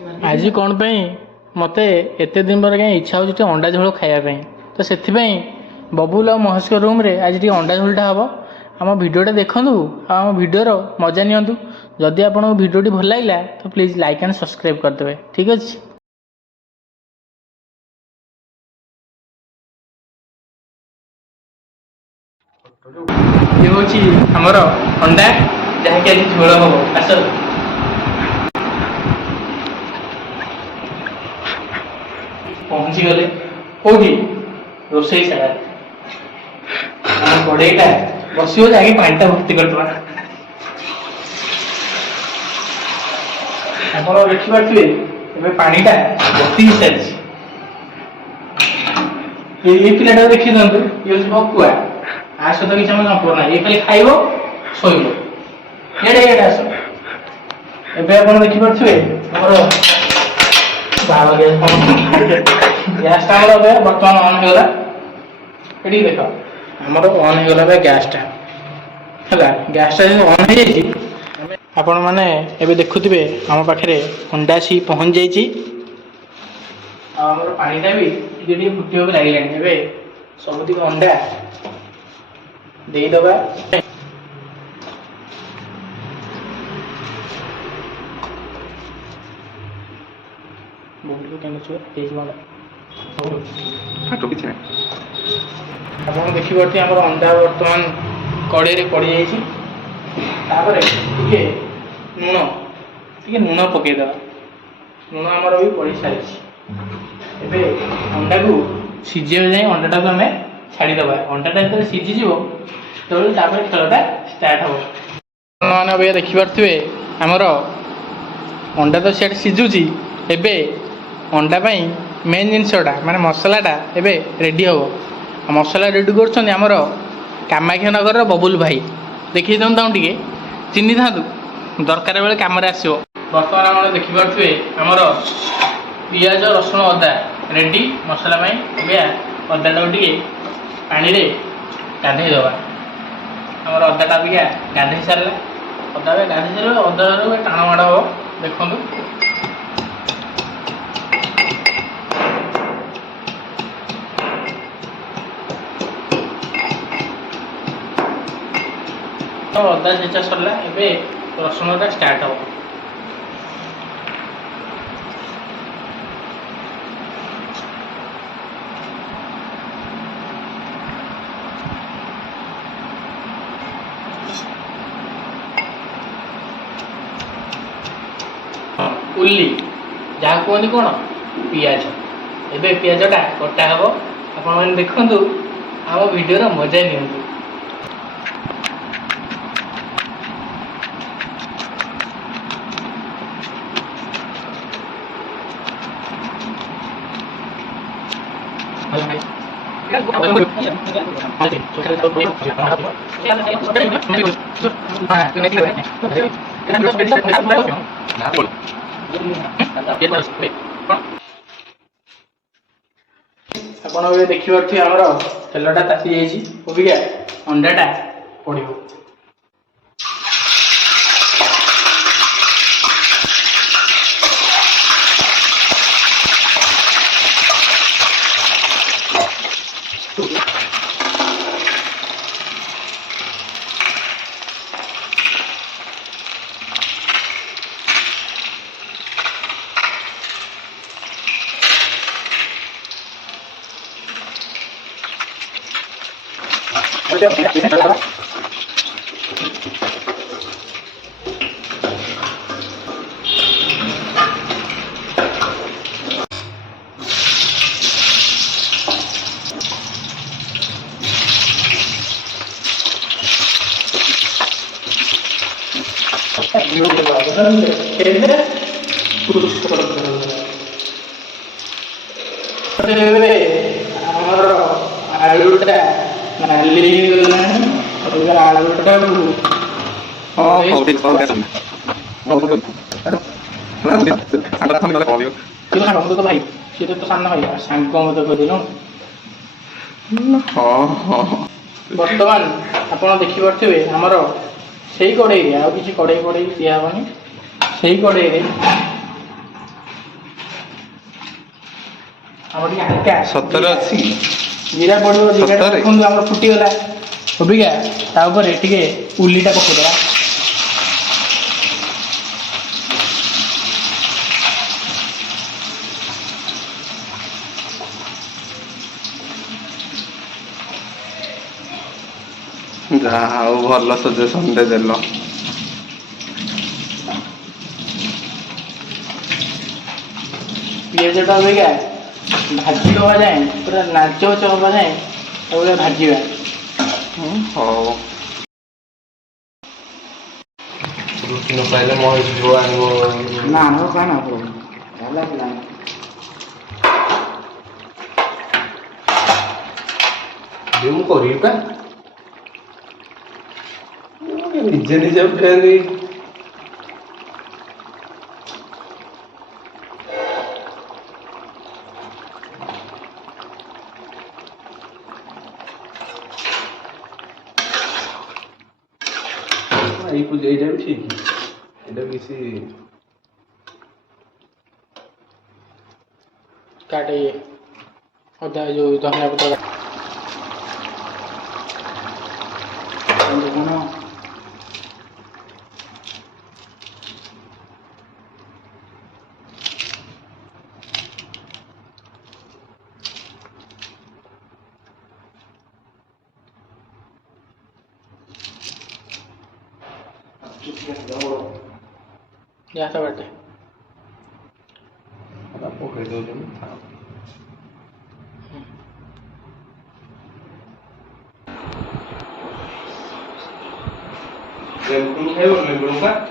आज कौन पे मते एते दिन पर कहीं इच्छा हो अंडा झोल खायापी तो से बबुल और महेश रूम रे आज अंडा झोलटा हम आम भिडियोटा देखूँ आम भिडर मजा नियंतु जदि आपको भिडियोटी भल लगा तो प्लीज लाइक एंड सब्सक्राइब करदे ठीक अच्छे। ये हूँ आमर अंडा जहाँकि आज झोल हम आस पहुँची गले कौटी रोसई सारा कड़ईटा बस जाके पाटा भर्ती करदे आप देखिपे पाटा भर्ती हो सारी पिलाटा देखी दिखाँ ये हूँ भकुआ आ सहित किसी आम संपर्क ना ये खाली खाइब शोब ये आस एवं देखिपे गैसटा बर्तमान अन होगा ये देख आमर अन होगा गैसटा है गैसटा जो अन हो आपण मैंने एवं देखुवे आम पाखे अंडा सी पहुँच जाइए पानीटा भी टे फुटे लगे सबुत अंडा देदबा आप देखिए आम अंडा बर्तमान कड़े पड़ जापर लुण पकईदे लुण आमर भी पड़ सारी अंडा को सीझे जाए अंडाटा को आम छाड़ीदे अंडाटा जो सीझीज तो खेलटा स्टार्ट हम मैंने देखिपे आमर अंडा तो सीट सीझुची एवं अंडा मेन जिनसटा माने मसलाटा एबे रेडी हम मसला रेडी कर कामाख्या नगर बबुल भाई देखी दिखाँ टे चिन्ह था दरकार बेले कम आसो बर्तमान आप देखिपे आमर पियाज रसुण अदा रेडी मसला अदाटा टे पानी गाधे दबा आमर अदाटा अबिका गाधे सारा अदा गाधे सारे अदा टाण माड़ हम देखूँ अदा छेचा सरला एवं रसुणटा स्टार्ट हम उल्ली जहाँ कहते कौन पियाज एवं पियाजटा कटा हम आप देखु आम भिडियो मजा नि आप देखिए आमर तेलटा ताती जाइए अंडाटा पड़ो आलूटा नाली आलूटा भाई सी तो सान भाई सांग मत कहल बर्तमान आप देखिपे आमर से कड़े आउ कि कड़े दिहबनी से कड़े ଆମର ଟିକେ ହାଲକା ସତରେ ଅଛି ଜିରା ପଡ଼ିବ। ଜିରା ସତରେ? ଦେଖନ୍ତୁ ଆମର ଫୁଟିଗଲା। ଅବିକା ତା ଉପରେ ଟିକେ ଉଲିଟା ପକେଇଦେବା। ଯାହା ହଉ ଭଲ ସଜେସନଟେ ଦେଲ। ପିଆଜଟା ଅବିକା ଭାଜି ଦେବା ଯାଏଁ ପୁରା ନାଜ ହବା ଯାଏଁ ତାକୁ ଭାଜିବା। ହଉ ରୁଟି ନ ପାଇଲେ ମହେଶ ଯିବ ଆଣିବ। ନା ଆଣିବ କାଇଁ ନା ହେଲା ପିଲା ମୁଁ କରିବି ପା ନିଜେ ନିଜେ ଉଠେଇଲି। ଏଇ ପୂଜା ଏଇଟା ବି ଠିକ୍। ଏଇଟା କିଛି କାଟେ ଇଏ ଅଦା ଯୋଉ ଧନିଆ ପତ୍ର କଣ ଗ୍ୟାସ ବାଟେ ପକେଇ ଦେଉଛନ୍ତି। ଖାଇବ